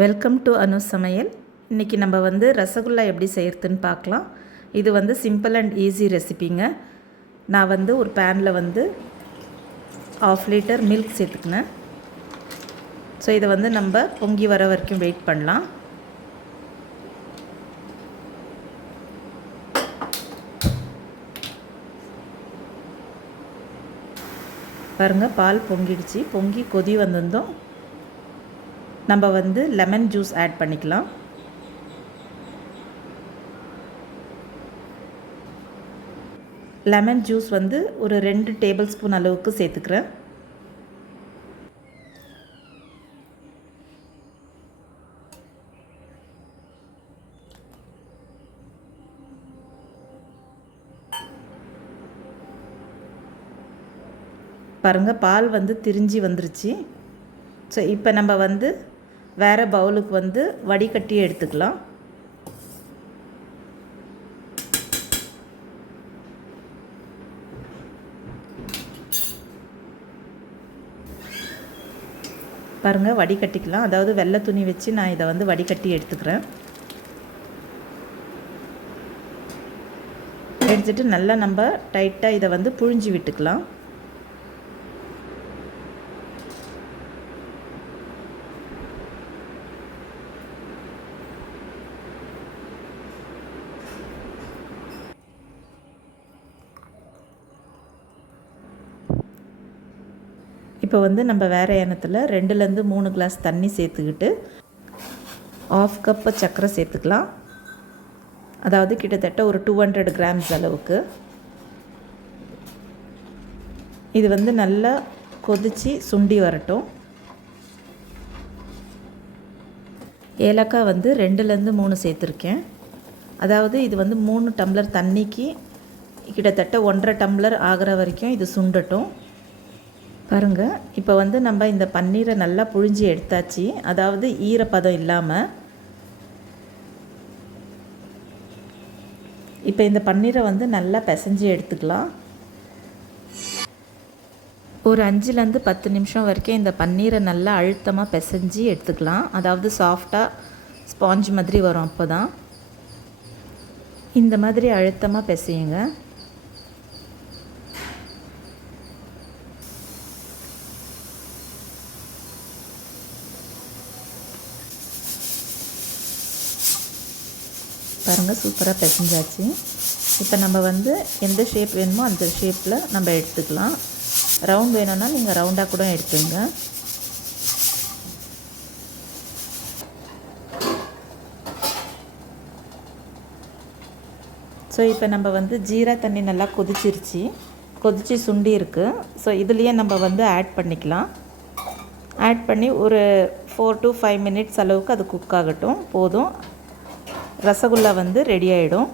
Welcome to அனு சமையல். இன்றைக்கி நம்ம ரசகுல்லா எப்படி செய்கிறதுன்னு பார்க்கலாம். இது சிம்பிள் அண்ட் ஈஸி ரெசிபிங்க. நான் ஒரு பேனில் 1/2 லிட்டர் மில்க் சேர்த்துக்கினேன். ஸோ இதை நம்ம பொங்கி வர வரைக்கும் வெயிட் பண்ணலாம். பாருங்கள், பால் பொங்கிடுச்சு. பொங்கி கொதி வந்திருந்தோம். நம்ம லெமன் ஜூஸ் ஆட் பண்ணிக்கலாம். லெமன் ஜூஸ் ஒரு 2 டேபிள் ஸ்பூன் அளவுக்கு சேர்த்துக்கிறேன். பாருங்கள், பால் திரிஞ்சு வந்துருச்சு. ஸோ இப்போ நம்ம வேறு பவுலுக்கு வடிகட்டி எடுத்துக்கலாம். பாருங்கள், வடிகட்டிக்கலாம். அதாவது வெள்ளை துணி வச்சு நான் இதை வடிகட்டி எடுத்துக்கிறேன். எடுத்துட்டு நல்லா நம்ம டைட்டாக இதை புழிஞ்சு விட்டுக்கலாம். இப்போ நம்ம வேறு எண்ணத்தில் 2லேருந்து 3 கிளாஸ் தண்ணி சேர்த்துக்கிட்டு 1/2 கப்பு சர்க்கரை சேர்த்துக்கலாம். அதாவது கிட்டத்தட்ட ஒரு 200 கிராம்ஸ் அளவுக்கு. இது நல்லா கொதித்து சுண்டி வரட்டும். ஏலக்காய் 2லேருந்து 3 சேர்த்துருக்கேன். அதாவது இது 3 டம்ளர் தண்ணிக்கு கிட்டத்தட்ட 1.5 டம்ளர் ஆகிற வரைக்கும் இது சுண்டட்டும். பாருங்கள், இப்போ நம்ம இந்த பன்னீரை நல்லா புழிஞ்சி எடுத்தாச்சு. அதாவது ஈரப்பதம் இல்லாமல். இப்போ இந்த பன்னீரை நல்லா பிசைஞ்சு எடுத்துக்கலாம். ஒரு 5லேருந்து 10 நிமிஷம் வரைக்கும் இந்த பன்னீரை நல்லா அழுத்தமாக பிசைஞ்சு எடுத்துக்கலாம். அதாவது சாஃப்டாக ஸ்பாஞ்ச் மாதிரி வரும். அப்போ தான் இந்த மாதிரி அழுத்தமாக பிசையுங்க. பாருங்கள், சூப்பராக பிசைஞ்சாச்சு. இப்போ நம்ம எந்த ஷேப் வேணுமோ அந்த ஷேப்பில் நம்ம எடுத்துக்கலாம். ரவுண்ட் வேணும்னா நீங்கள் ரவுண்டாக கூட எடுத்துங்க. ஸோ இப்போ நம்ம ஜீரா தண்ணி நல்லா கொதிச்சு சுண்டி இருக்குது. ஸோ இதுலேயே நம்ம ஆட் பண்ணிக்கலாம். ஆட் பண்ணி ஒரு 4 to 5 மினிட்ஸ் அளவுக்கு அது குக் ஆகட்டும். போதும், ரசகுல்லா ரெடி ஆகிடும்.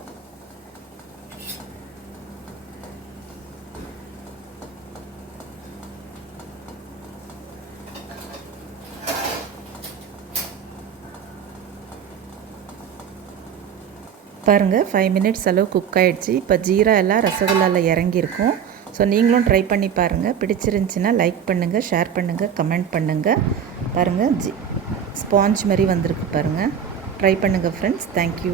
பாருங்கள், 5 மினிட்ஸ் அளவு குக் ஆகிடுச்சு. இப்போ ஜீரா எல்லாம் ரசகுல்லாவில் இறங்கியிருக்கும். ஸோ நீங்களும் ட்ரை பண்ணி பாருங்கள். பிடிச்சிருந்துச்சின்னா லைக் பண்ணுங்கள், ஷேர் பண்ணுங்கள், கமெண்ட் பண்ணுங்கள். பாருங்கள், ஸ்பாஞ்ச் மாதிரி வந்திருக்கு. பாருங்கள், ட்ரை பண்ணுங்கள் ஃப்ரெண்ட்ஸ். தேங்க்யூ.